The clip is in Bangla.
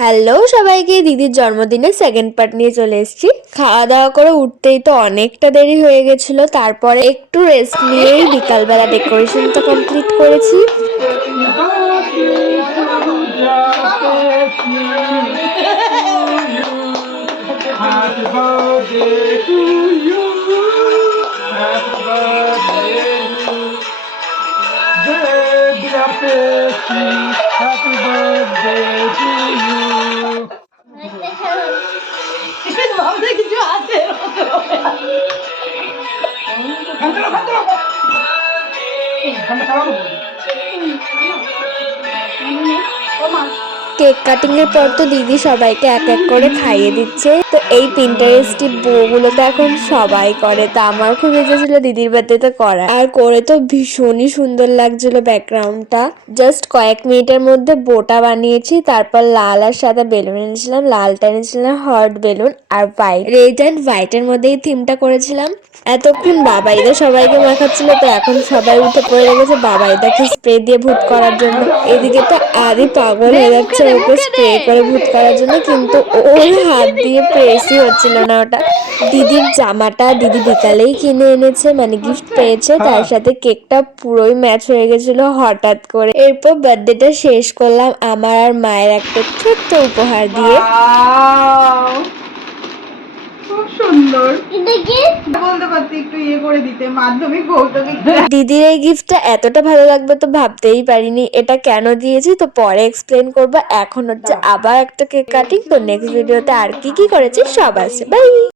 হ্যালো সবাইকে, দিদির জন্মদিনের সেকেন্ড পার্ট নিয়ে চলে এসেছি। খাওয়া দাওয়া করে উঠতেই তো অনেকটা দেরি হয়ে গেছিল, তারপরে একটু রেস্ট নিয়েই বিকালবেলা ডেকোরেশনটা কমপ্লিট করেছি। কেক কাটিং এর পর তো দিদি সবাইকে এক এক করে খাইয়ে দিচ্ছে। তো এই পিন্টারেস্টি বউগুলো তো এখন সবাই করে, তো আমার খুব ইচ্ছে ছিল দিদির বার্থডেতে করা, আর করে তো ভীষণই সুন্দর লাগছিল ব্যাকগ্রাউন্ডটা। জাস্ট কয়েক মিনিটের মধ্যে বোটা বানিয়েছি, তারপর লাল আর সাদা বেলুন এনেছিলাম, লালটা এনেছিলাম হার্ট বেলুন, আর হোয়াইট, রেড অ্যান্ড হোয়াইটের মধ্যেই থিমটা করেছিলাম। এতক্ষণ বাবাইদা সবাইকে মাখাচ্ছিল, তো এখন সবাই উঠে পড়ে লেগেছে বাবাইদাকে স্প্রে দিয়ে ভূত করার জন্য। এদিকে তো আদি পাগল হয়ে যাচ্ছে ওকে স্প্রে করে ভূত করার জন্য, কিন্তু ওর হাত দিয়ে প্রেসই হচ্ছিল না ওটা। দিদির জামাটা দিদি বিকালেই কিনে এনেছে, মানে গিফট পেয়েছে, তার সাথে কেকটা পুরোই ম্যাচ হয়ে গেছিল হঠাৎ করে। এরপর বার্থডেটা শেষ করলাম আমার আর মায়ের একটা ছোট্ট উপহার দিয়ে। দিদির এই গিফটটা এতটা ভালো লাগবে তো ভাবতেই পারিনি। এটা কেন দিয়েছি তো পরে এক্সপ্লেন করবো। এখন হচ্ছে আবার একটা কেক কাটিং। তো নেক্সট ভিডিওতে আর কি কি করেছি সব আছে। বাই।